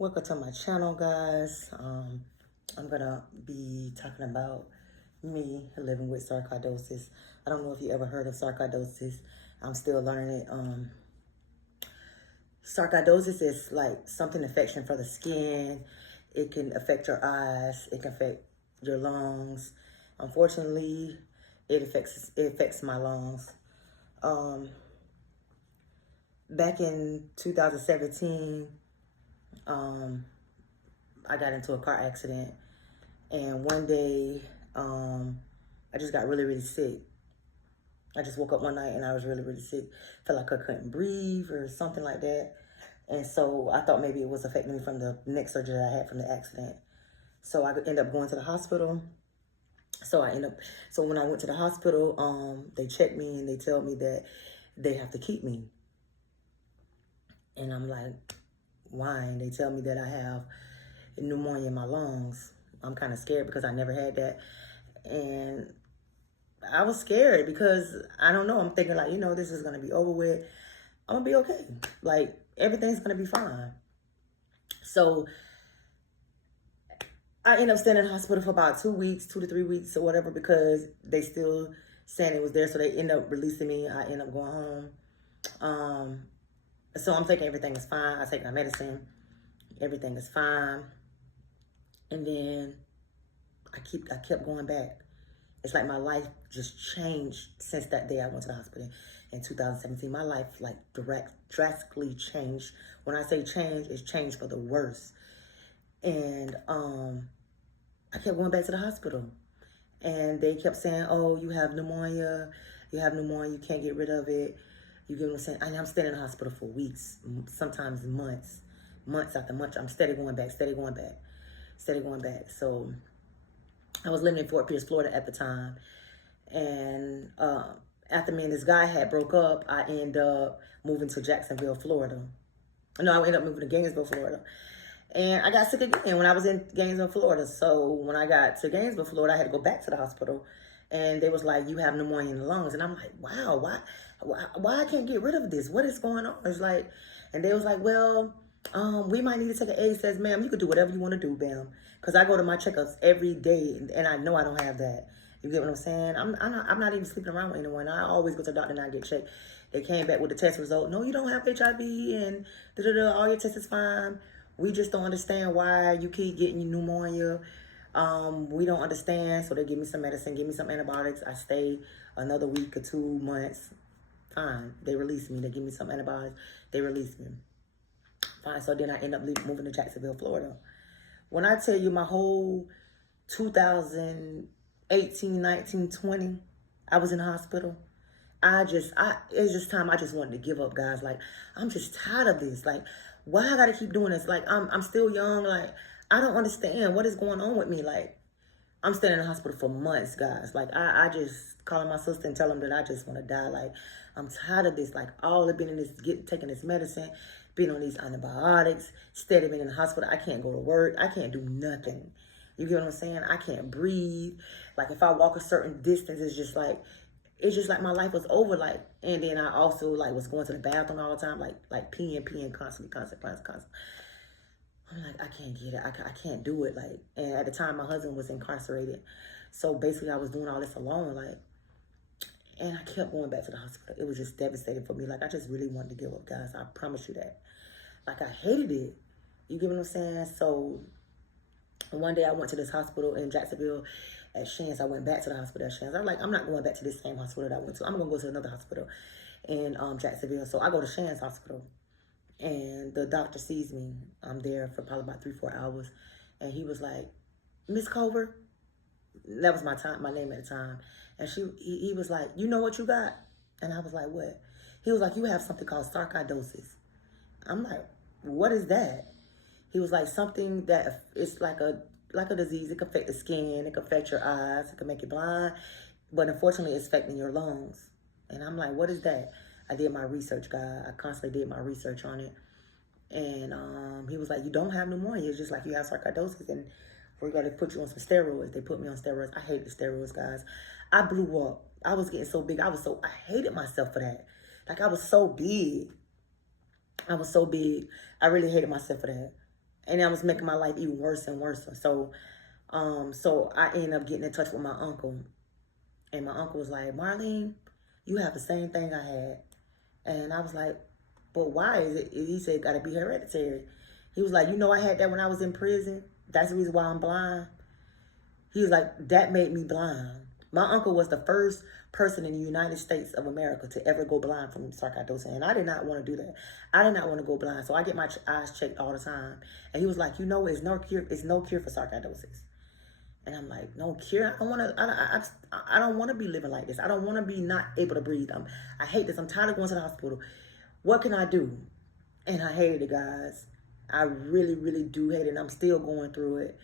Welcome to my channel, guys. I'm gonna be talking about me living with sarcoidosis. I don't know if you ever heard of sarcoidosis. I'm still learning it. Sarcoidosis is like something infection for the skin. It can affect your eyes. It can affect your lungs. Unfortunately, it affects my lungs. Back in 2017. I got into a car accident, and one day, I just got really, really sick. I just woke up one night and I was really, really sick. Felt like I couldn't breathe or something like that. And so I thought maybe it was affecting me from the neck surgery that I had from the accident. So I ended up going to the hospital. So when I went to the hospital, they checked me and they tell me that they have to keep me. And I'm like, why? And they tell me that I have pneumonia in my lungs. I'm kind of scared because I never had that. And I was scared because I don't know. I'm thinking like, this is going to be over with. I'm going to be okay. Like, everything's going to be fine. So I ended up staying in the hospital for about 2 weeks, 2 to 3 weeks or whatever, because they still saying it was there. So they ended up releasing me. I ended up going home. So I'm thinking everything is fine. I take my medicine. Everything is fine. And then I kept going back. It's like my life just changed since that day I went to the hospital in 2017. My life like drastically changed. When I say change, it's changed for the worse. And I kept going back to the hospital. And they kept saying, oh, you have pneumonia. You can't get rid of it. You get what I'm saying? And I'm staying in the hospital for weeks, sometimes months. Months after months. I'm steady going back. So I was living in Fort Pierce, Florida at the time. And after me and this guy had broke up, I ended up moving to Jacksonville, Florida. No, I ended up moving to Gainesville, Florida. And I got sick again when I was in Gainesville, Florida. So when I got to Gainesville, Florida, I had to go back to the hospital. And they was like, you have pneumonia in the lungs. And I'm like, wow, why I can't get rid of this? What is going on? It's like, and they was like, well, we might need to take an AIDS test, ma'am. You could do whatever you want to do, ma'am. Because I go to my checkups every day, and I know I don't have that. You get what I'm saying? I'm not even sleeping around with anyone. I always go to the doctor and I get checked. They came back with the test result. No, you don't have HIV, and all your tests is fine. We just don't understand why you keep getting pneumonia. We don't understand. So they give me some medicine, give me some antibiotics. I stay another week or 2 months. Fine. They release me. They give me some antibiotics. They release me. Fine. So then I end up moving to Jacksonville, Florida. When I tell you my whole 2018, 19, 20, I was in the hospital. It's just time I just wanted to give up, guys. Like, I'm just tired of this. Like, why I gotta keep doing this? Like, I'm still young. Like, I don't understand what is going on with me. Like, I'm staying in the hospital for months, guys. Like, I just calling my sister and tell them that I just want to die. Like, I'm tired of this. Like, all I've been in this, taking this medicine, being on these antibiotics, steady being in the hospital. I can't go to work. I can't do nothing. You get what I'm saying? I can't breathe. Like, if I walk a certain distance, it's just like my life was over. Like, and then I also like was going to the bathroom all the time, like peeing constantly. I'm like, I can't get it. I can't do it. Like, and at the time, my husband was incarcerated. So basically, I was doing all this alone. Like, and I kept going back to the hospital. It was just devastating for me. Like, I just really wanted to give up, guys. I promise you that. Like, I hated it. You get what I'm saying? So one day I went to this hospital in Jacksonville at Shands. I went back to the hospital at Shands. I'm like, I'm not going back to this same hospital that I went to. I'm going to go to another hospital in Jacksonville. So I go to Shands Hospital. And the doctor sees me. I'm there for probably about 3-4 hours. And he was like, Miss Culver. That was my name at the time. And he was like, you know what you got? And I was like, what? He was like, you have something called sarcoidosis. I'm like, what is that? He was like, something that it's like a disease. It can affect the skin. It can affect your eyes. It can make you blind. But unfortunately, it's affecting your lungs. And I'm like, what is that? I did my research, guy. I constantly did my research on it. And he was like, you don't have pneumonia. It's just like you have sarcoidosis. And we're going to put you on some steroids. They put me on steroids. I hate the steroids, guys. I blew up. I was getting so big. I hated myself for that. Like, I was so big. I really hated myself for that. And that was making my life even worse and worse. So I ended up getting in touch with my uncle. And my uncle was like, Marlene, you have the same thing I had. And I was like, but why is it? He said, got to be hereditary. He was like, you know, I had that when I was in prison. That's the reason why I'm blind. He was like, that made me blind. My uncle was the first person in the United States of America to ever go blind from sarcoidosis. And I did not want to do that. I did not want to go blind. So I get my eyes checked all the time. And he was like, you know, it's no cure for sarcoidosis. And I'm like, no cure. I don't want to be living like this. I don't want to be not able to breathe. I hate this. I'm tired of going to the hospital. What can I do? And I hated it, guys. I really, really do hate it. And I'm still going through it.